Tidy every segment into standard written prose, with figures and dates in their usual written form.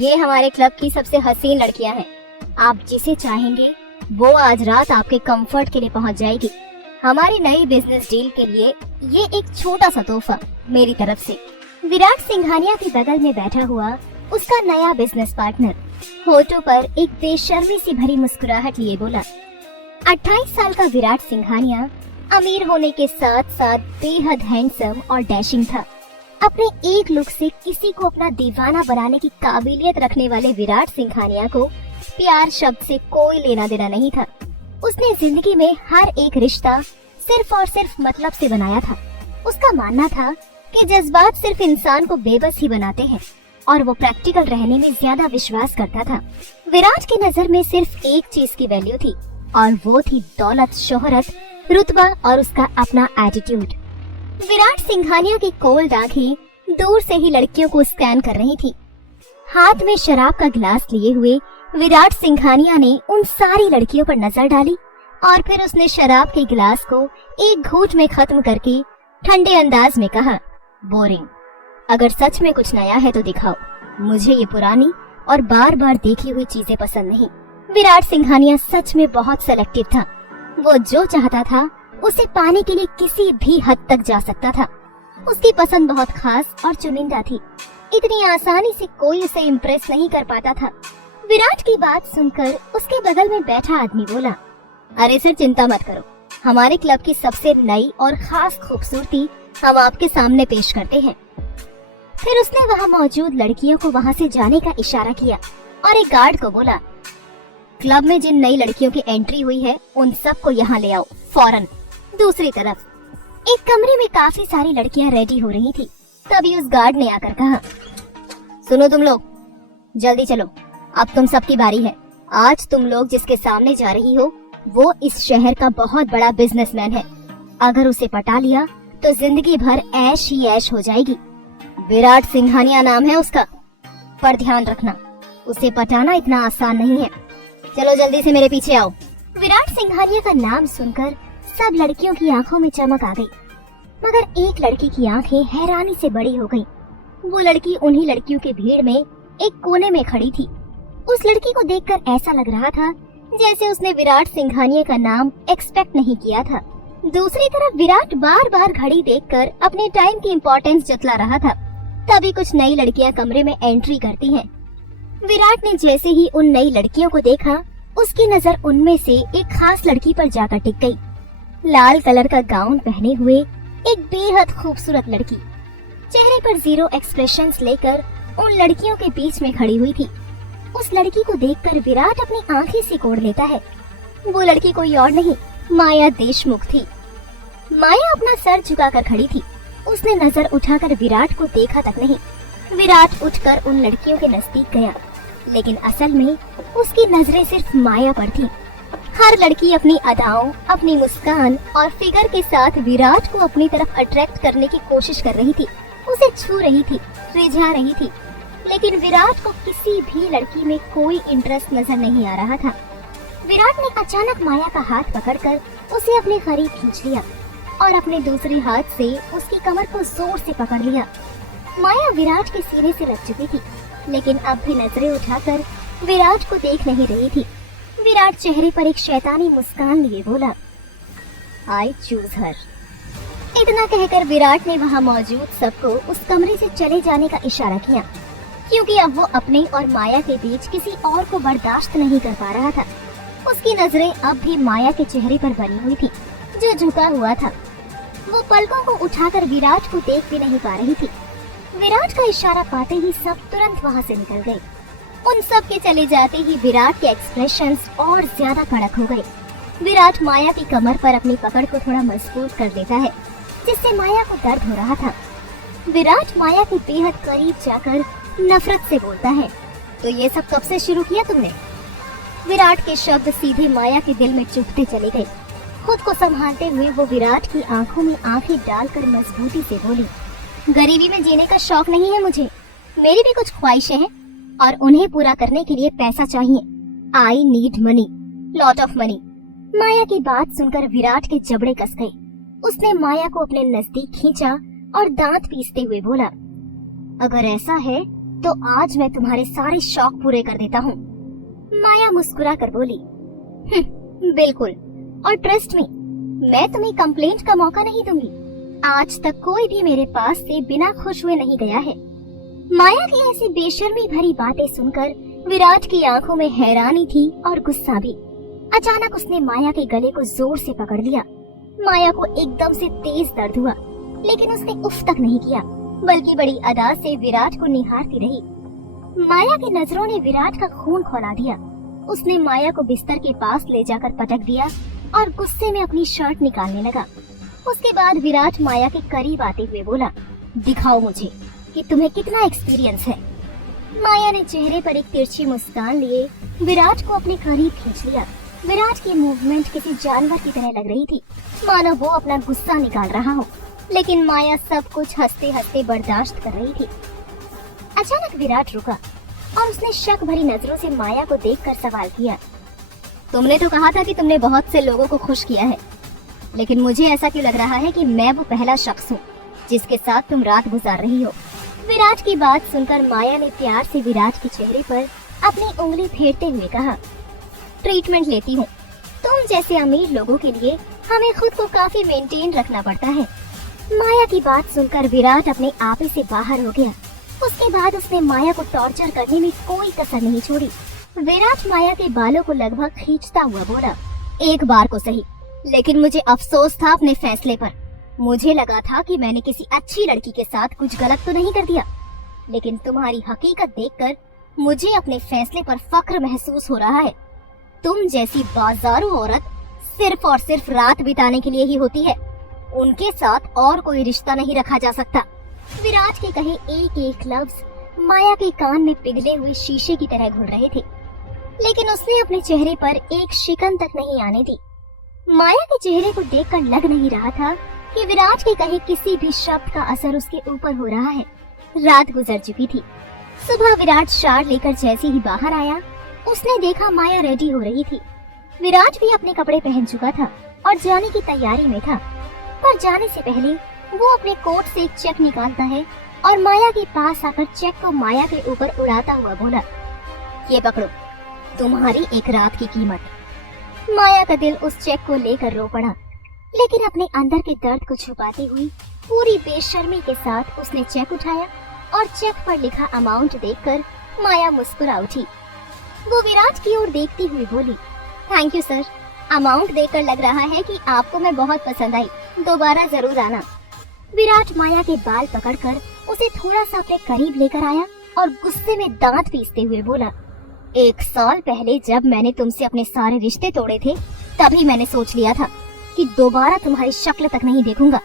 ये हमारे क्लब की सबसे हसीन लड़कियां हैं। आप जिसे चाहेंगे वो आज रात आपके कंफर्ट के लिए पहुंच जाएगी। हमारी नई बिजनेस डील के लिए ये एक छोटा सा तोहफा मेरी तरफ से। विराट सिंघानिया के बगल में बैठा हुआ उसका नया बिजनेस पार्टनर होठों पर एक बेशर्मी सी भरी मुस्कुराहट लिए बोला। 28 साल का विराट सिंघानिया अमीर होने के साथ साथ बेहद हैंडसम और डैशिंग था। अपने एक लुक से किसी को अपना दीवाना बनाने की काबिलियत रखने वाले विराट सिंघानिया को प्यार शब्द से कोई लेना देना नहीं था। उसने जिंदगी में हर एक रिश्ता सिर्फ और सिर्फ मतलब से बनाया था। उसका मानना था कि जज्बात सिर्फ इंसान को बेबस ही बनाते हैं और वो प्रैक्टिकल रहने में ज्यादा विश्वास करता था। विराट की नजर में सिर्फ एक चीज की वैल्यू थी और वो थी दौलत, शोहरत, रुतबा और उसका अपना एटीट्यूड। विराट सिंघानिया की कोल्ड आंखें दूर से ही लड़कियों को स्कैन कर रही थी। हाथ में शराब का गिलास लिए हुए विराट सिंघानिया ने उन सारी लड़कियों पर नजर डाली और फिर उसने शराब के गिलास को एक घूंट में खत्म करके ठंडे अंदाज में कहा, बोरिंग। अगर सच में कुछ नया है तो दिखाओ। मुझे ये पुरानी और बार बार देखी हुई चीजें पसंद नहीं। विराट सिंघानिया सच में बहुत सेलेक्टिव था। वो जो चाहता था उसे पाने के लिए किसी भी हद तक जा सकता था। उसकी पसंद बहुत खास और चुनिंदा थी। इतनी आसानी से कोई उसे इम्प्रेस नहीं कर पाता था। विराट की बात सुनकर उसके बगल में बैठा आदमी बोला, अरे सर चिंता मत करो, हमारे क्लब की सबसे नई और खास खूबसूरती हम आपके सामने पेश करते हैं। फिर उसने वहाँ मौजूद लड़कियों को वहाँ से जाने का इशारा किया और एक गार्ड को बोला, क्लब में जिन नई लड़कियों की एंट्री हुई है उन सबको यहाँ ले आओ फौरन। दूसरी तरफ एक कमरे में काफी सारी लड़कियाँ रेडी हो रही थी। तभी उस गार्ड ने आकर कहा, सुनो तुम लोग, जल्दी चलो, अब तुम सबकी बारी है। आज तुम लोग जिसके सामने जा रही हो वो इस शहर का बहुत बड़ा बिजनेसमैन है। अगर उसे पटा लिया तो जिंदगी भर ऐश ही ऐश हो जाएगी। विराट सिंघानिया नाम है उसका, पर ध्यान रखना उसे पटाना इतना आसान नहीं है। चलो जल्दी से मेरे पीछे आओ। विराट सिंघानिया का नाम सुनकर सब लड़कियों की आंखों में चमक आ गई, मगर एक लड़की की आंखें हैरानी से बड़ी हो गईं। वो लड़की उन्हीं लड़कियों की भीड़ में एक कोने में खड़ी थी। उस लड़की को देखकर ऐसा लग रहा था जैसे उसने विराट सिंघानिया का नाम एक्सपेक्ट नहीं किया था। दूसरी तरफ विराट बार बार घड़ी देखकर अपने टाइम की इम्पोर्टेंस जतला रहा था। तभी कुछ नई लड़कियां कमरे में एंट्री करती हैं। विराट ने जैसे ही उन नई लड़कियों को देखा, उसकी नजर उनमें से एक खास लड़की पर जाकर टिक गई। लाल कलर का गाउन पहने हुए एक बेहद खूबसूरत लड़की चेहरे पर जीरो एक्सप्रेशंस लेकर उन लड़कियों के बीच में खड़ी हुई थी। उस लड़की को देखकर विराट अपनी आंखें सिकोड़ लेता है। वो लड़की कोई और नहीं, माया देशमुख थी। माया अपना सर झुकाकर खड़ी थी। उसने नजर उठाकर विराट को देखा तक नहीं। विराट उठकर उन लड़कियों के नजदीक गया, लेकिन असल में उसकी नजरें सिर्फ माया पर थी। हर लड़की अपनी अदाओं, अपनी मुस्कान और फिगर के साथ विराट को अपनी तरफ अट्रैक्ट करने की कोशिश कर रही थी। उसे छू रही थी, रिझा रही थी, लेकिन विराट को किसी भी लड़की में कोई इंटरेस्ट नजर नहीं आ रहा था। विराट ने अचानक माया का हाथ पकड़कर उसे अपने करीब खींच लिया और अपने दूसरे हाथ से उसकी कमर को जोर से पकड़ लिया। माया विराट के सीने से लग चुकी थी, लेकिन अब भी नजरें उठाकर विराट को देख नहीं रही थी। विराट चेहरे पर एक शैतानी मुस्कान लिए बोला, आई चूज हर। इतना कहकर विराट ने वहाँ मौजूद सबको उस कमरे से चले जाने का इशारा किया, क्योंकि अब वो अपने और माया के बीच किसी और को बर्दाश्त नहीं कर पा रहा था। उसकी नजरें अब भी माया के चेहरे पर बनी हुई थी, जो झुका हुआ था। वो पलकों को उठाकर विराट को देख भी नहीं पा रही थी। विराट का इशारा पाते ही सब तुरंत वहाँ से निकल गए। उन सब के चले जाते ही विराट के एक्सप्रेशंस और ज्यादा कड़क हो गए। विराट माया की कमर पर अपनी पकड़ को थोड़ा मजबूत कर देता है, जिससे माया को दर्द हो रहा था। विराट माया के बेहद करीब जाकर नफरत से बोलता है, तो ये सब कब से शुरू किया तुमने? विराट के शब्द सीधे माया के दिल में चुभते चले गए। खुद को संभालते हुए वो विराट की आंखों में आंखें डालकर मजबूती से बोली, गरीबी में जीने का शौक नहीं है मुझे। मेरी भी कुछ ख्वाहिशें हैं और उन्हें पूरा करने के लिए पैसा चाहिए। I need money, lot of money. Maya की बात सुनकर विराट के जबड़े कस गए। उसने माया को अपने नजदीक खींचा और दांत पीसते हुए बोला, अगर ऐसा है तो आज मैं तुम्हारे सारे शौक पूरे कर देता हूँ। माया मुस्कुरा कर बोली, बिल्कुल, और ट्रस्ट मी, मैं तुम्हें कंप्लेंट का मौका नहीं दूंगी। आज तक कोई भी मेरे पास से बिना खुश हुए नहीं गया है। माया की ऐसी बेशर्मी भरी बातें सुनकर विराट की आंखों में हैरानी थी और गुस्सा भी। अचानक उसने माया के गले को जोर से पकड़ लिया। माया को एकदम से तेज दर्द हुआ, लेकिन उसने उफ तक नहीं किया, बल्कि बड़ी अदा से विराट को निहारती रही। माया की नजरों ने विराट का खून खौला दिया। उसने माया को बिस्तर के पास ले जाकर पटक दिया और गुस्से में अपनी शर्ट निकालने लगा। उसके बाद विराट माया के करीब आते हुए बोला, दिखाओ मुझे कि तुम्हें कितना एक्सपीरियंस है। माया ने चेहरे पर एक तिरछी मुस्कान लिए विराट को अपने करीब खींच लिया। विराट की मूवमेंट किसी जानवर की तरह लग रही थी, मानो वो अपना गुस्सा निकाल रहा हो, लेकिन माया सब कुछ हंसते हंसते बर्दाश्त कर रही थी। अचानक विराट रुका और उसने शक भरी नजरों से माया को देखकर सवाल किया, तुमने तो कहा था कि तुमने बहुत से लोगों को खुश किया है, लेकिन मुझे ऐसा क्यों लग रहा है कि मैं वो पहला शख्स हूँ जिसके साथ तुम रात गुजार रही हो। विराट की बात सुनकर माया ने प्यार से विराट के चेहरे पर अपनी उंगली फेरते हुए कहा, ट्रीटमेंट लेती हूँ। तुम जैसे अमीर लोगों के लिए हमें खुद को काफी मेंटेन रखना पड़ता है। माया की बात सुनकर विराट अपने आपे से बाहर हो गया। उसके बाद उसने माया को टॉर्चर करने में कोई कसर नहीं छोड़ी। विराट माया के बालों को लगभग खींचता हुआ बोला, एक बार को सही, लेकिन मुझे अफसोस था अपने फैसले पर। मुझे लगा था कि मैंने किसी अच्छी लड़की के साथ कुछ गलत तो नहीं कर दिया, लेकिन तुम्हारी हकीकत देखकर मुझे अपने फैसले पर फख्र महसूस हो रहा है। तुम जैसी बाजारू औरत सिर्फ और सिर्फ रात बिताने के लिए ही होती है, उनके साथ और कोई रिश्ता नहीं रखा जा सकता। विराट के कहे एक एक लफ्ज माया के कान में पिघले हुए शीशे की तरह घुल रहे थे, लेकिन उसने अपने चेहरे पर एक शिकन तक नहीं आने दी। माया के चेहरे को देखकर लग नहीं रहा था कि विराट के कहे किसी भी शब्द का असर उसके ऊपर हो रहा है। रात गुजर चुकी थी। सुबह विराट शार लेकर जैसे ही बाहर आया, उसने देखा माया रेडी हो रही थी। विराट भी अपने कपड़े पहन चुका था और जाने की तैयारी में था, पर जाने से पहले वो अपने कोट से एक चेक निकालता है और माया के पास आकर चेक को माया के ऊपर उड़ाता हुआ बोला, ये पकड़ो, तुम्हारी एक रात की कीमत। माया का दिल उस चेक को लेकर रो पड़ा, लेकिन अपने अंदर के दर्द को छुपाते हुए पूरी बेशर्मी के साथ उसने चेक उठाया और चेक पर लिखा अमाउंट देखकर माया मुस्कुरा उठी। वो विराट की ओर देखती हुई बोली, थैंक यू सर, अमाउंट देखकर लग रहा है कि आपको मैं बहुत पसंद आई, दोबारा जरूर आना। विराट माया के बाल पकड़कर उसे थोड़ा सा अपने करीब लेकर आया और गुस्से में दांत पीसते हुए बोला, 1 साल पहले जब मैंने तुमसे अपने सारे रिश्ते तोड़े थे, तभी मैंने सोच लिया था कि दोबारा तुम्हारी शक्ल तक नहीं देखूंगा,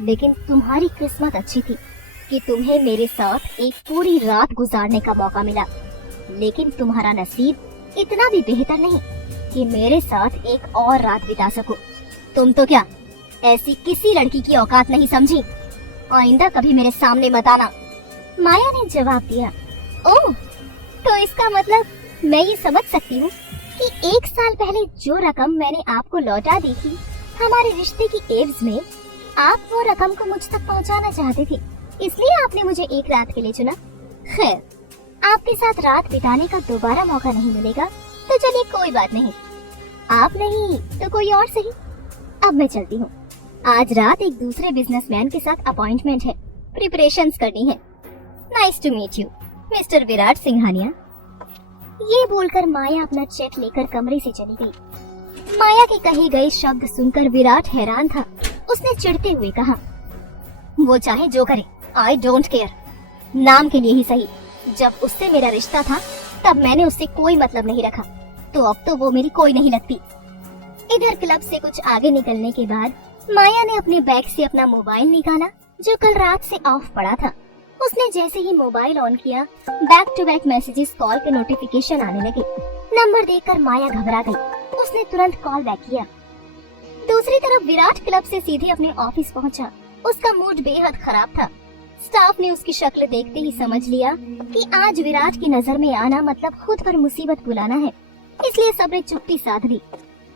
लेकिन तुम्हारी किस्मत अच्छी थी कि तुम्हें मेरे साथ एक पूरी रात गुजारने का मौका मिला, लेकिन तुम्हारा नसीब इतना भी बेहतर नहीं कि मेरे साथ एक और रात बिता सको। तुम तो क्या ऐसी किसी लड़की की औकात नहीं समझी, आइंदा कभी मेरे सामने मत आना। माया ने जवाब दिया, ओह, तो इसका मतलब मैं ये समझ सकती हूँ कि 1 साल पहले जो रकम मैंने आपको लौटा दी थी हमारे रिश्ते की एवज में, आप वो रकम को मुझ तक पहुँचाना चाहते थे, इसलिए आपने मुझे एक रात के लिए चुना। खैर, आपके साथ रात बिताने का दोबारा मौका नहीं मिलेगा, तो चलिए कोई बात नहीं, आप नहीं तो कोई और सही। अब मैं चलती हूँ, आज रात एक दूसरे बिजनेसमैन के साथ अपॉइंटमेंट है, प्रिपरेशंस करनी है। Nice to meet you, mister Virat Singhania. ये बोलकर माया अपना चेक लेकर कमरे से चली गई। माया के कहे गए शब्द सुनकर विराट हैरान था। उसने चिढ़ते हुए कहा, वो चाहे जो करे, आई डोंट केयर, नाम के लिए ही सही। जब उससे मेरा रिश्ता था तब मैंने उससे कोई मतलब नहीं रखा, तो अब तो वो मेरी कोई नहीं लगती। इधर क्लब से कुछ आगे निकलने के बाद माया ने अपने बैग से अपना मोबाइल निकाला जो कल रात से ऑफ पड़ा था। उसने जैसे ही मोबाइल ऑन किया, back to back messages call के नोटिफिकेशन आने लगे। नंबर देखकर माया घबरा गई। उसने तुरंत कॉल बैक किया। दूसरी तरफ विराट क्लब से सीधे अपने ऑफिस पहुंचा। उसका मूड बेहद खराब था। स्टाफ ने उसकी शक्ल देखते ही समझ लिया कि आज विराट की नजर में आना मतलब खुद पर मुसीबत बुलाना है, इसलिए सबने चुप्पी साध ली।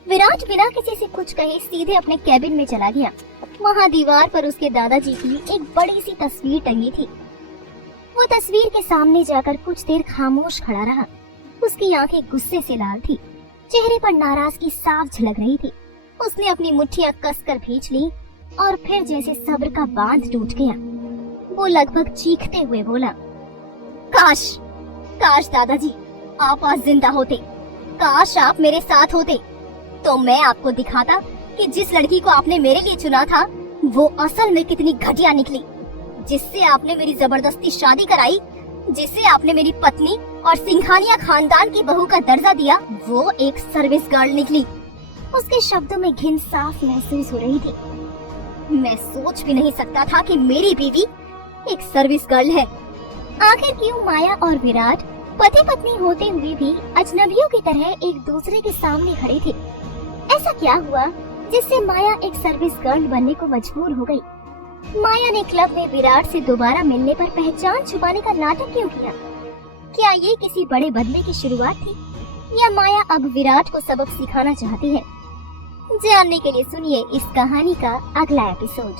विराट बिना किसी से कुछ कहे सीधे अपने कैबिन में चला गया। वहाँ दीवार पर उसके दादाजी की एक बड़ी सी तस्वीर टंगी थी। वो तस्वीर के सामने जाकर कुछ देर खामोश खड़ा रहा। उसकी आंखें गुस्से से लाल थी, चेहरे पर नाराजगी साफ झलक रही थी। उसने अपनी मुट्ठियां कसकर भींच ली और फिर जैसे सब्र का बांध टूट गया, वो लगभग चीखते हुए बोला, काश काश दादाजी आप आज जिंदा होते, काश आप मेरे साथ होते, तो मैं आपको दिखाता कि जिस लड़की को आपने मेरे लिए चुना था वो असल में कितनी घटिया निकली। जिससे आपने मेरी जबरदस्ती शादी कराई, जिसे आपने मेरी पत्नी और सिंघानिया खानदान की बहू का दर्जा दिया, वो एक सर्विस गर्ल निकली। उसके शब्दों में घिन साफ महसूस हो रही थी। मैं सोच भी नहीं सकता था कि मेरी बीवी एक सर्विस गर्ल है। आखिर क्यों माया और विराट पति पत्नी होते हुए भी अजनबियों की तरह एक दूसरे के सामने खड़े थे? ऐसा क्या हुआ जिससे माया एक सर्विस गर्ल बनने को मजबूर हो गई? माया ने क्लब में विराट से दोबारा मिलने पर पहचान छुपाने का नाटक क्यों किया? क्या ये किसी बड़े बदले की शुरुआत थी, या माया अब विराट को सबक सिखाना चाहती है? जानने के लिए सुनिए इस कहानी का अगला एपिसोड।